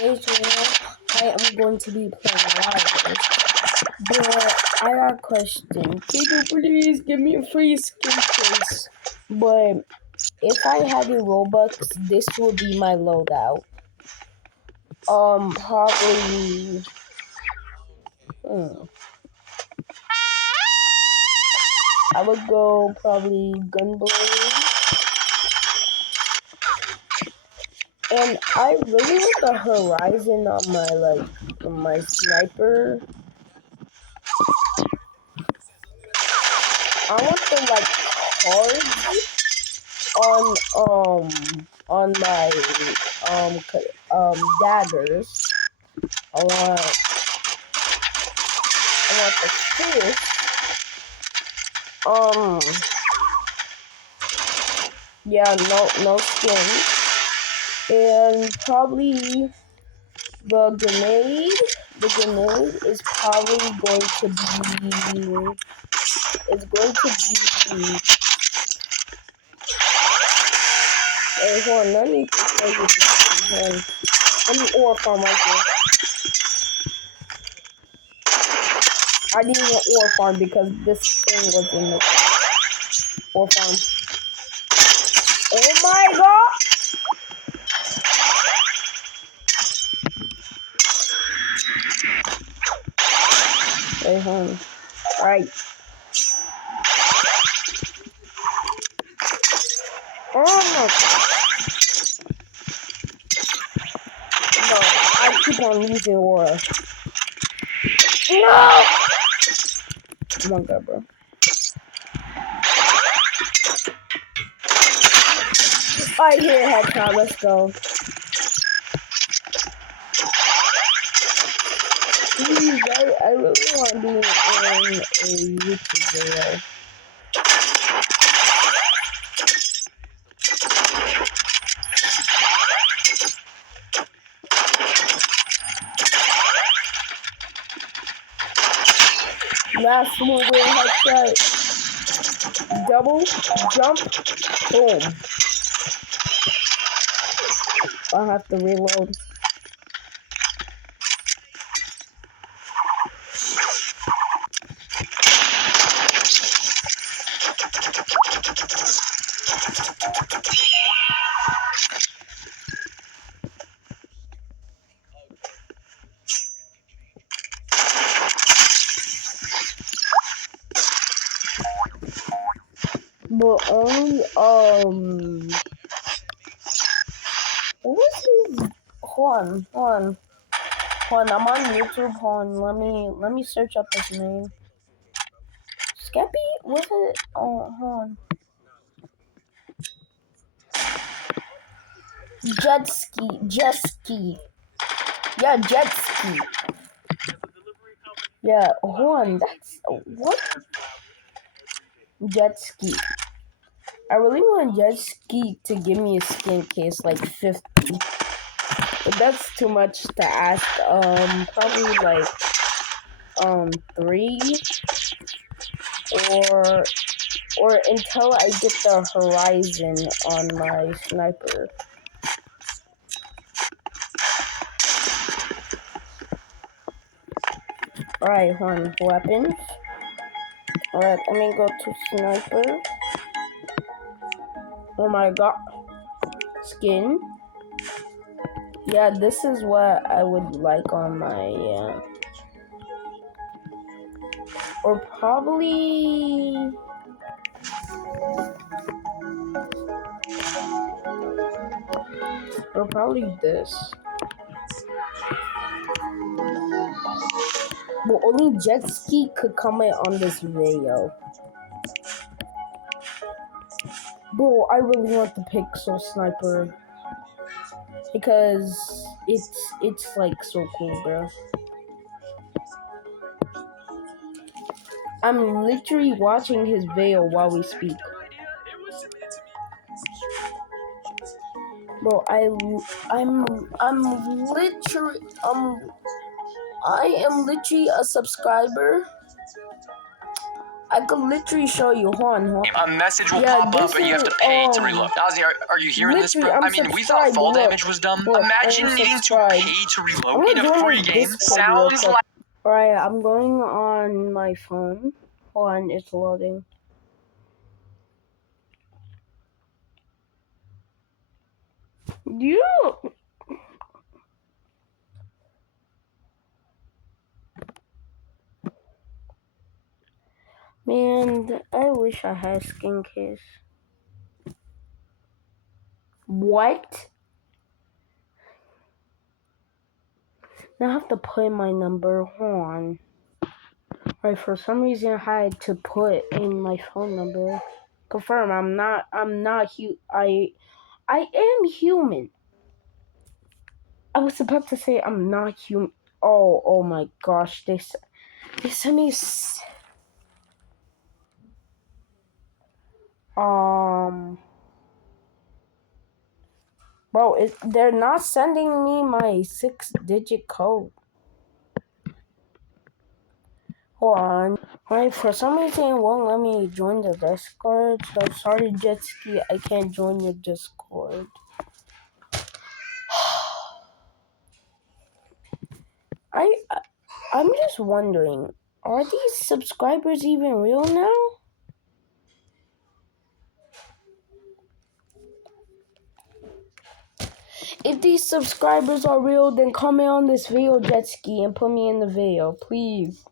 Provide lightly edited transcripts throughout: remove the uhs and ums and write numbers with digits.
today's video, I am going to be playing Rivals. But I got a question. Can you please give me a free skin case? But if I had a Robux, this would be my loadout. Probably. I would go probably Gunblade. And I really want the Horizon on my sniper. I want the cards on my daggers. I want the fish. Yeah, no skin. And probably the grenade. The grenade is probably going to be. It's going to be. Hey, hold on, let me show you this. Let me ore farm right here. I didn't even ore farm because this thing was in the ore farm. Oh my god! Stay home. Alright. Oh! No, I keep on losing aura. No! Come on, God, bro. Alright, here, headshot. Let's go. Please, I really want to be in a YouTube video. Last move with headshot. Double, jump, boom. I have to reload. But only, what's his, hold on, I'm on YouTube, hold on, let me search up his name. Skeppy? Was it, oh, hold on. Jet ski. Yeah, jet ski. Yeah, hold on, that's, what? Jet ski. I really want jet ski to give me a skin case like 50. But that's too much to ask. Probably like 3 or until I get the Horizon on my sniper. Alright, weapons. Alright, let me go to sniper. Oh my god. Skin. Yeah, this is what I would like on my, or probably... Or probably this. But only jet ski could comment on this video. Bro, I really want the pixel sniper. Because it's like so cool, bro. I'm literally watching his video while we speak. Bro, I am literally a subscriber I could literally show you. Hold on. A message will Yeah, pop up, and you have to pay to reload. Ozzy, are you hearing this, bro? literally, I I'm mean, we thought subscribed. fall Look, damage was dumb. look, Imagine I'm needing to subscribed. pay to I'm reload gonna in a join free your game. Discord real Sounds quick. like. Alright, I'm going on my phone. Hold on, it's loading. You. Man, I wish I had skin case. What? Now I have to put in my number. Hold on. Right, for some reason I had to put in my phone number. Confirm. I'm not. I am human. I was about to say I'm not human. Oh my gosh. They sent me. Bro, they're not sending me my 6-digit code. Hold on. Alright, for some reason it won't let me join the Discord. So sorry, Jetski, I can't join your Discord. I'm just wondering, are these subscribers even real now? If these subscribers are real, then comment on this video, Jetski, and put me in the video, please.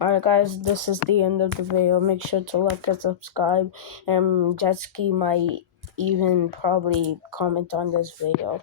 Alright guys, this is the end of the video. Make sure to like and subscribe, and Jetski might even probably comment on this video.